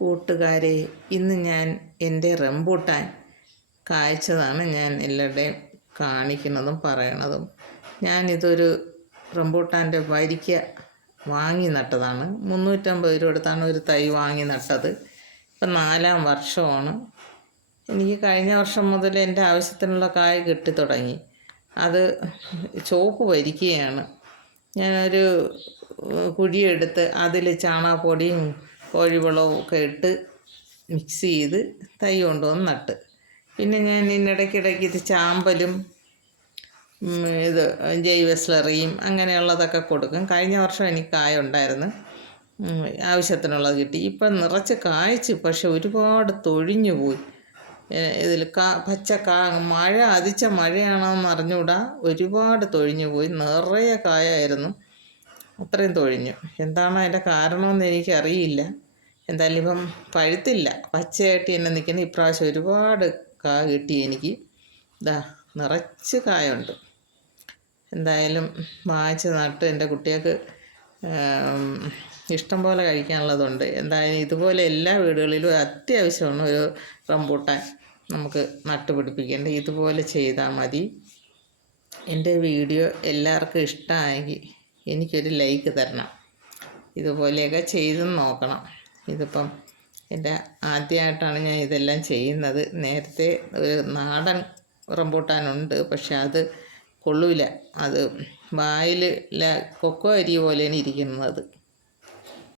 കൂട്ടുകാരെ, ഇന്ന് ഞാൻ എൻ്റെ റംബൂട്ടാൻ കായ്ച്ചതാണ് ഞാൻ എല്ലാവരുടെയും കാണിക്കുന്നതും പറയണതും. ഞാനിതൊരു റംബൂട്ടാൻ്റെ വരിക്ക വാങ്ങി നട്ടതാണ്. 350 രൂപ കൊടുത്താണ് ഒരു തൈ വാങ്ങി നട്ടത്. ഇപ്പം 4ാം വർഷമാണ്. എനിക്ക് കഴിഞ്ഞ വർഷം മുതൽ എൻ്റെ ആവശ്യത്തിനുള്ള കായ കിട്ടി തുടങ്ങി. അത് ചുവപ്പ് വരിക്കയാണ്. ഞാനൊരു കുഴിയെടുത്ത് അതിൽ ചാണകപ്പൊടിയും കോഴിവളവും ഒക്കെ ഇട്ട് മിക്സ് ചെയ്ത് തൈ കൊണ്ടുവന്ന് നട്ട്. പിന്നെ ഞാൻ ഇതിനിടയ്ക്കിടയ്ക്ക് ഇത് ചാമ്പലും ഇത് ജൈവ സ്ലറിയും അങ്ങനെയുള്ളതൊക്കെ കൊടുക്കും. കഴിഞ്ഞ വർഷം എനിക്ക് കായ ഉണ്ടായിരുന്നു, ആവശ്യത്തിനുള്ളത് കിട്ടി. ഇപ്പം നിറച്ച് കായ്ച്ച്, പക്ഷെ ഒരുപാട് തൊഴിഞ്ഞു പോയി. ഇതിൽ മഴ അതിച്ച മഴയാണോന്ന് അറിഞ്ഞുകൂടാ, ഒരുപാട് തൊഴിഞ്ഞു പോയി. നിറയെ കായായിരുന്നു, അത്രയും തൊഴിഞ്ഞു. എന്താണ് അതിൻ്റെ കാരണമെന്ന് എനിക്കറിയില്ല. എന്തായാലും ഇപ്പം പഴുത്തില്ല, പച്ചയായിട്ട് തന്നെ നിൽക്കുന്ന. ഇപ്രാവശ്യം ഒരുപാട് കായ കിട്ടി എനിക്ക്. നിറച്ച് കായുണ്ട്. എന്തായാലും വാങ്ങിച്ച് നട്ട് എൻ്റെ കുട്ടികൾക്ക് ഇഷ്ടം പോലെ കഴിക്കാനുള്ളതുണ്ട്. എന്തായാലും ഇതുപോലെ എല്ലാ വീടുകളിലും അത്യാവശ്യമാണ് ഒരു റംബൂട്ടാൻ നമുക്ക് നട്ടുപിടിപ്പിക്കേണ്ടത്. ഇതുപോലെ ചെയ്താൽ മതി. എൻ്റെ വീഡിയോ എല്ലാവർക്കും ഇഷ്ടമായെങ്കിൽ എനിക്കൊരു ലൈക്ക് തരണം. ഇതുപോലെയൊക്കെ ചെയ്ത് നോക്കണം. ഇതിപ്പം എൻ്റെ ആദ്യമായിട്ടാണ് ഞാൻ ഇതെല്ലാം ചെയ്യുന്നത്. നേരത്തെ ഒരു നാടൻ റംബൂട്ടാനുണ്ട്, പക്ഷെ അത് കൊള്ളൂല. അത് വായിൽ കൊക്കോ അരി പോലെയാണ് ഇരിക്കുന്നത്.